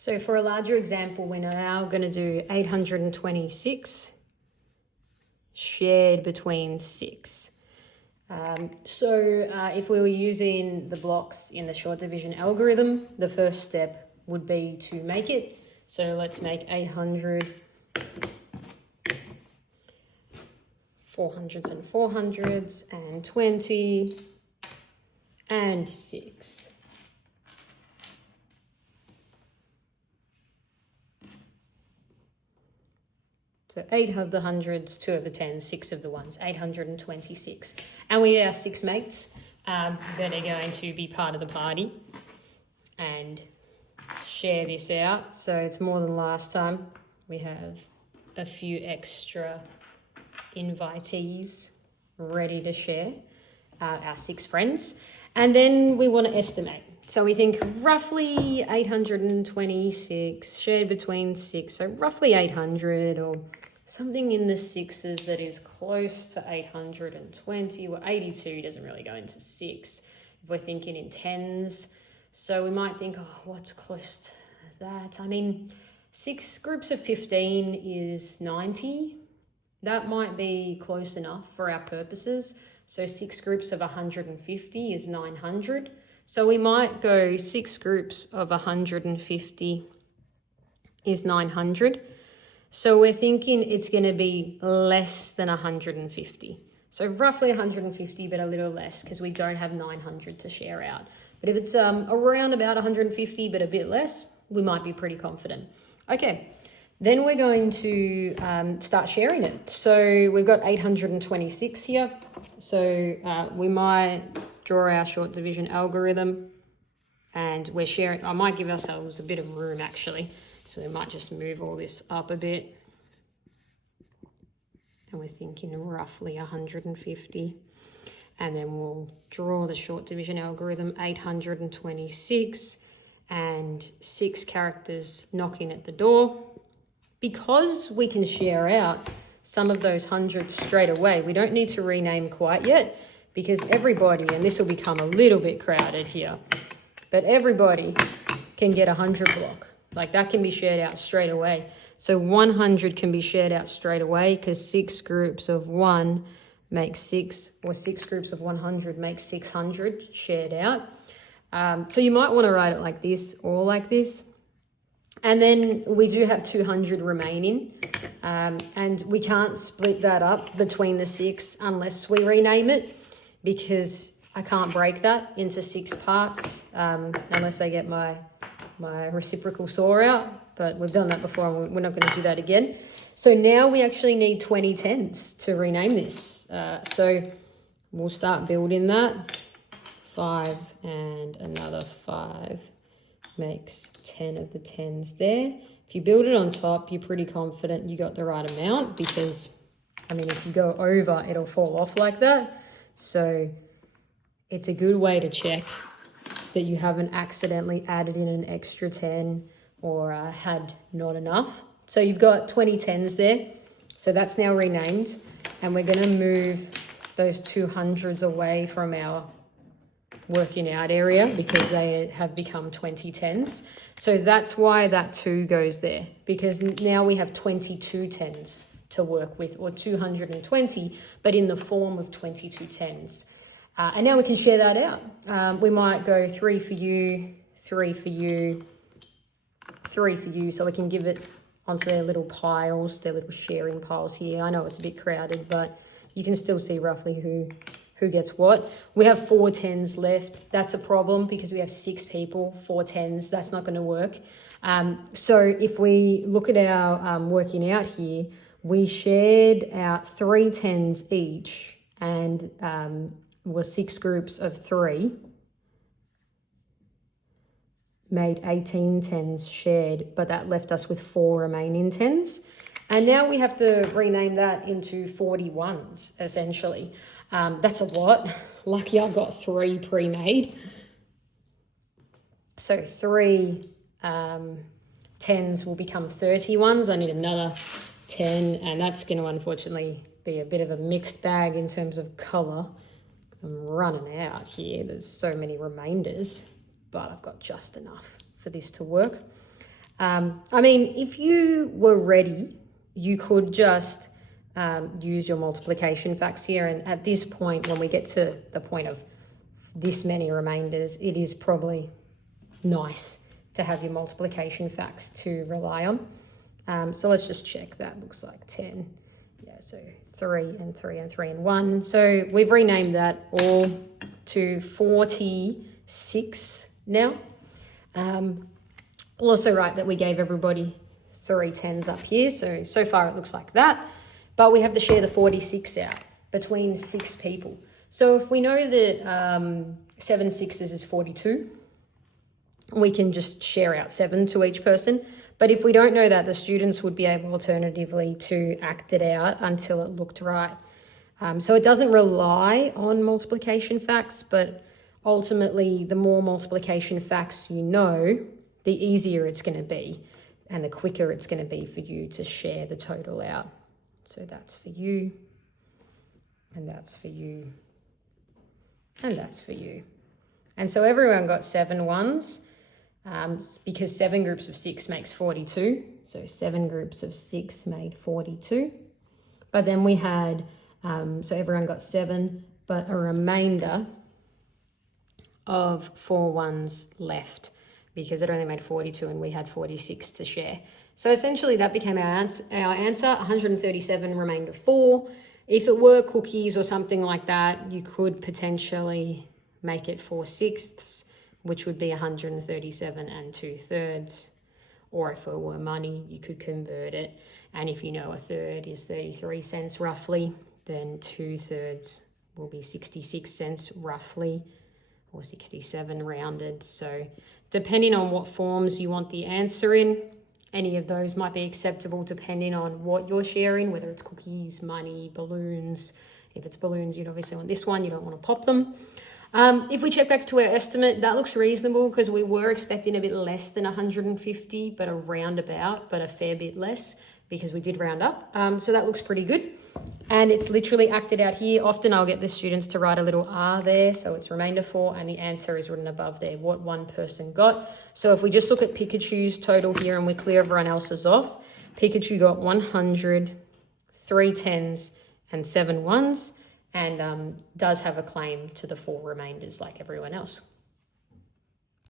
So for a larger example, we're now going to do 826 shared between 6. If we were using the blocks in the short division algorithm, the first step would be to make it. So let's make 800, 400s and 400s, and 20, and 6. So 8 of the hundreds, 2 of the tens, 6 of the ones, 826. And we need our 6 mates that are going to be part of the party and share this out. So it's more than last time. We have a few extra invitees ready to share, our 6 friends. And then we want to estimate. So we think roughly 826 shared between 6, so roughly 800 or something in the 6s that is close to 820. Well, 82 doesn't really go into 6 if we're thinking in tens. So we might think, oh, what's close to that? I mean, 6 groups of 15 is 90. That might be close enough for our purposes. So 6 groups of 150 is 900. So we might go 6 groups of 150 is 900. So we're thinking it's going to be less than 150. So roughly 150, but a little less because we don't have 900 to share out. But if it's around about 150, but a bit less, we might be pretty confident. Okay, then we're going to start sharing it. So we've got 826 here. So we might draw our short division algorithm and we're sharing. I might give ourselves a bit of room actually. So we might just move all this up a bit. And we're thinking roughly 150. And then we'll draw the short division algorithm, 826 and 6 characters knocking at the door. Because we can share out some of those hundreds straight away, we don't need to rename quite yet because everybody, and this will become a little bit crowded here, but everybody can get a 100 block. Like that can be shared out straight away. So 100 can be shared out straight away because 6 groups of 1 make 6, or 6 groups of 100 make 600 shared out. So you might want to write it like this or like this. And then we do have 200 remaining. And we can't split that up between the 6 unless we rename it because I can't break that into 6 parts unless I get my reciprocal saw out, but we've done that before and we're not going to do that again. So now we actually need 20 tens to rename this. So we'll start building that. 5 and another 5 makes 10 of the tens there. If you build it on top, you're pretty confident you got the right amount because, I mean, if you go over, it'll fall off like that. So it's a good way to check that you haven't accidentally added in an extra 10 or had not enough. So you've got 20 tens there. So that's now renamed. And we're going to move those 200s away from our working out area because they have become 20 tens. So that's why that 2 goes there because now we have 22 tens to work with, or 220, but in the form of 22 tens. And now we can share that out. We might go 3 for you, 3 for you, 3 for you. So we can give it onto their little piles, their little sharing piles here. I know it's a bit crowded, but you can still see roughly who gets what. We have 4 tens left. That's a problem because we have 6 people, 4 tens. That's not going to work. So if we look at our working out here, we shared out 3 tens each and were 6 groups of 3, made 18 tens shared, but that left us with 4 remaining tens. And now we have to rename that into 41s, essentially. That's a lot. Lucky I've got 3 pre-made. So 3 tens will become 31s. I need another 10, and that's going to unfortunately be a bit of a mixed bag in terms of color. I'm running out here. There's so many remainders, but I've got just enough for this to work. I mean, if you were ready, you could just use your multiplication facts here. And at this point, when we get to the point of this many remainders, it is probably nice to have your multiplication facts to rely on. So let's just check. That looks like 10. Yeah, so 3 and 3 and 3 and 1. So we've renamed that all to 46 now. Also right that we gave everybody 3 10s up here. So far it looks like that. But we have to share the 46 out between 6 people. So if we know that 7 sixes is 42, we can just share out 7 to each person. But if we don't know that, the students would be able alternatively to act it out until it looked right. So it doesn't rely on multiplication facts, but ultimately the more multiplication facts you know, the easier it's going to be and the quicker it's going to be for you to share the total out. So that's for you, and that's for you, and that's for you. And so everyone got 7 ones. Because 7 groups of 6 makes 42. So 7 groups of 6 made 42. But then we had, so everyone got 7, but a remainder of 4 ones left because it only made 42 and we had 46 to share. So essentially that became our answer, 137 remained of 4. If it were cookies or something like that, you could potentially make it 4/6, which would be 137 and 2/3. Or if it were money, you could convert it. And if you know a third is 33 cents roughly, then 2/3 will be 66 cents roughly, or 67 rounded. So depending on what forms you want the answer in, any of those might be acceptable depending on what you're sharing, whether it's cookies, money, balloons. If it's balloons, you'd obviously want this one. You don't want to pop them. If we check back to our estimate, that looks reasonable because we were expecting a bit less than 150, but around about, but a fair bit less because we did round up. So that looks pretty good. And it's literally acted out here. Often I'll get the students to write a little R there. So it's remainder 4 and the answer is written above there, what one person got. So if we just look at Pikachu's total here and we clear everyone else's off, Pikachu got 100, 3 10s and 7 1s. And does have a claim to the 4 remainders like everyone else.